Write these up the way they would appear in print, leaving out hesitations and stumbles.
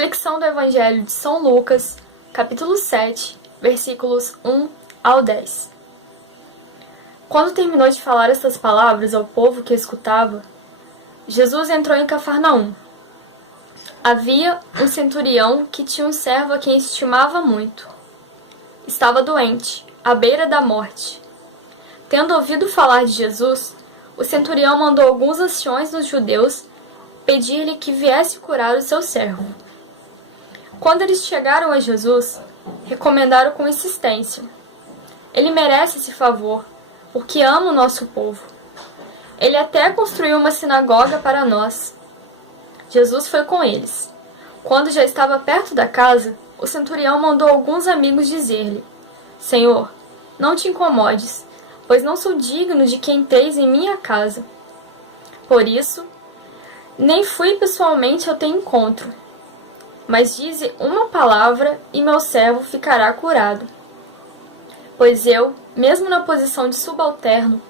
Reflexão do Evangelho de São Lucas, capítulo 7, versículos 1 ao 10. Quando terminou de falar estas palavras ao povo que escutava, Jesus entrou em Cafarnaum. Havia um centurião que tinha um servo a quem estimava muito. Estava doente, à beira da morte. Tendo ouvido falar de Jesus, o centurião mandou alguns anciões dos judeus pedir-lhe que viesse curar o seu servo. Quando eles chegaram a Jesus, recomendaram com insistência: ele merece esse favor, porque ama o nosso povo. Ele até construiu uma sinagoga para nós. Jesus foi com eles. Quando já estava perto da casa, o centurião mandou alguns amigos dizer-lhe: Senhor, não te incomodes, pois não sou digno de que entreis em minha casa. Por isso, nem fui pessoalmente ao teu encontro. Mas dize uma palavra e meu servo ficará curado. Pois eu, mesmo na posição de subalterno,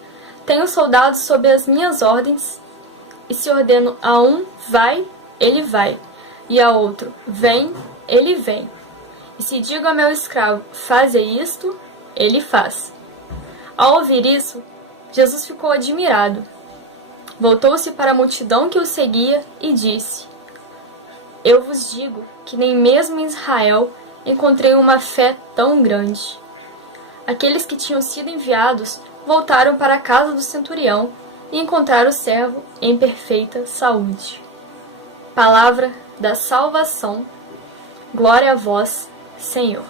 tenho soldados sob as minhas ordens, e se ordeno a um, vai, ele vai, e a outro, vem, ele vem. E se digo a meu escravo, faze isto, ele faz. Ao ouvir isso, Jesus ficou admirado. Voltou-se para a multidão que o seguia e disse: eu vos digo que nem mesmo em Israel encontrei uma fé tão grande. Aqueles que tinham sido enviados voltaram para a casa do centurião e encontraram o servo em perfeita saúde. Palavra da salvação. Glória a vós, Senhor.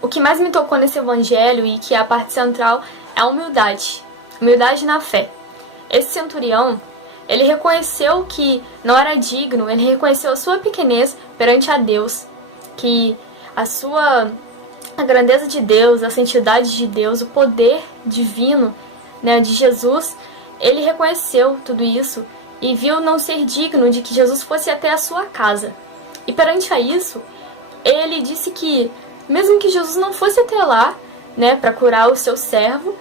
O que mais me tocou nesse evangelho e que é a parte central é a humildade. Humildade na fé. Esse centurião, ele reconheceu que não era digno, ele reconheceu a sua pequenez perante a Deus, que a grandeza de Deus, a santidade de Deus, o poder divino, né, de Jesus, ele reconheceu tudo isso e viu não ser digno de que Jesus fosse até a sua casa. E perante a isso, ele disse que, mesmo que Jesus não fosse até lá, né, para curar o seu servo,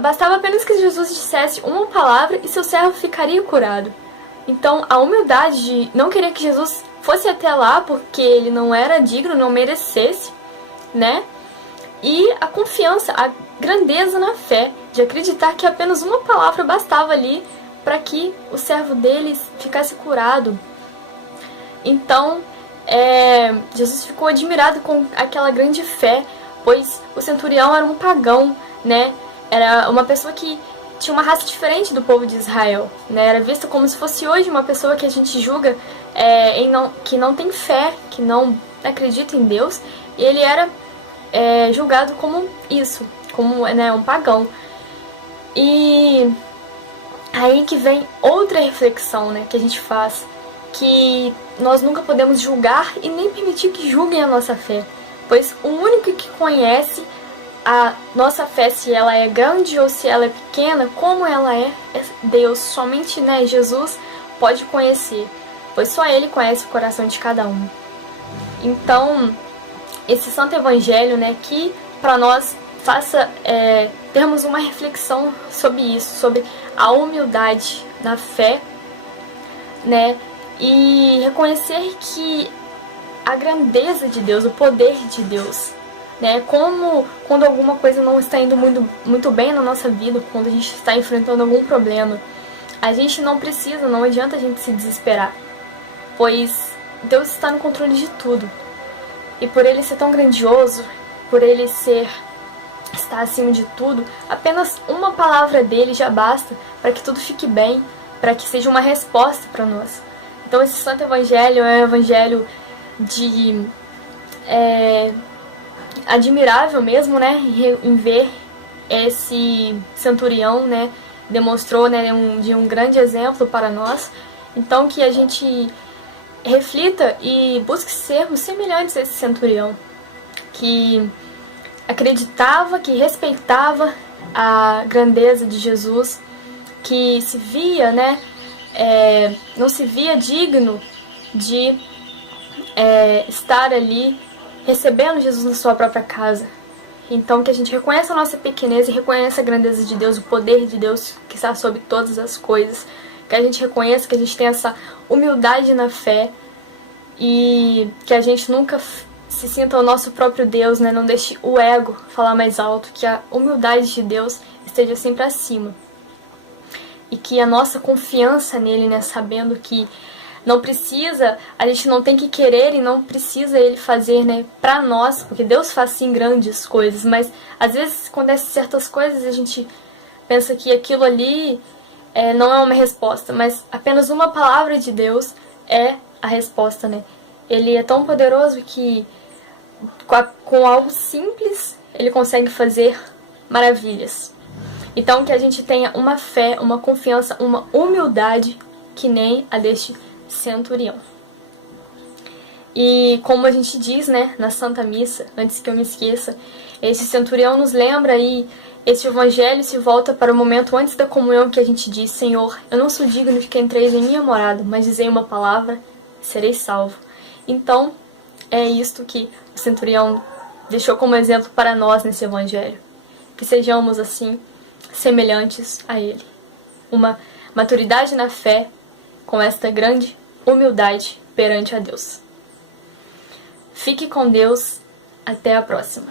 bastava apenas que Jesus dissesse uma palavra e seu servo ficaria curado. Então, a humildade de não querer que Jesus fosse até lá porque ele não era digno, não merecesse, né? E a confiança, a grandeza na fé, de acreditar que apenas uma palavra bastava ali para que o servo deles ficasse curado. Então, Jesus ficou admirado com aquela grande fé, pois o centurião era um pagão, né? Era uma pessoa que tinha uma raça diferente do povo de Israel, né? Era vista como se fosse hoje uma pessoa que a gente julga que não tem fé, que não acredita em Deus, e ele era julgado como isso, como, né, um pagão. E aí que vem outra reflexão, né, que a gente faz, que nós nunca podemos julgar e nem permitir que julguem a nossa fé, pois o único que conhece a nossa fé, se ela é grande ou se ela é pequena, como ela é Deus. Somente, né, Jesus pode conhecer, pois só Ele conhece o coração de cada um. Então, esse Santo Evangelho, né, que para nós faça termos uma reflexão sobre isso, sobre a humildade na fé, né, e reconhecer que a grandeza de Deus, o poder de Deus, né? Como quando alguma coisa não está indo muito bem na nossa vida, quando a gente está enfrentando algum problema, a gente não adianta a gente se desesperar, pois Deus está no controle de tudo. E por Ele ser tão grandioso, por Ele estar acima de tudo, apenas uma palavra dele já basta para que tudo fique bem, para que seja uma resposta para nós. Então esse Santo Evangelho é um evangelho de admirável mesmo, né, em ver esse centurião, né, demonstrou, né, de um grande exemplo para nós. Então que a gente reflita e busque sermos semelhantes a esse centurião, que acreditava, que respeitava a grandeza de Jesus, que se via, né, não se via digno de estar ali recebendo Jesus na sua própria casa. Então que a gente reconheça a nossa pequenez e reconheça a grandeza de Deus, o poder de Deus que está sobre todas as coisas. Que a gente reconheça que a gente tem essa humildade na fé e que a gente nunca se sinta o nosso próprio Deus, né? Não deixe o ego falar mais alto, que a humildade de Deus esteja sempre acima. E que a nossa confiança nele, né? Sabendo que não precisa, a gente não tem que querer e não precisa ele fazer, né? Pra nós, porque Deus faz sim grandes coisas, mas às vezes acontecem certas coisas e a gente pensa que aquilo ali não é uma resposta, mas apenas uma palavra de Deus é a resposta, né? Ele é tão poderoso que com algo simples ele consegue fazer maravilhas. Então que a gente tenha uma fé, uma confiança, uma humildade que nem a deste centurião. E como a gente diz, né, na Santa Missa, antes que eu me esqueça, esse centurião nos lembra aí, este evangelho se volta para o momento antes da comunhão que a gente diz: Senhor, eu não sou digno de que entreis em minha morada, mas dizei uma palavra, serei salvo. Então, é isto que o centurião deixou como exemplo para nós nesse evangelho. Que sejamos assim, semelhantes a ele. Uma maturidade na fé com esta grande humildade perante a Deus. Fique com Deus. Até a próxima.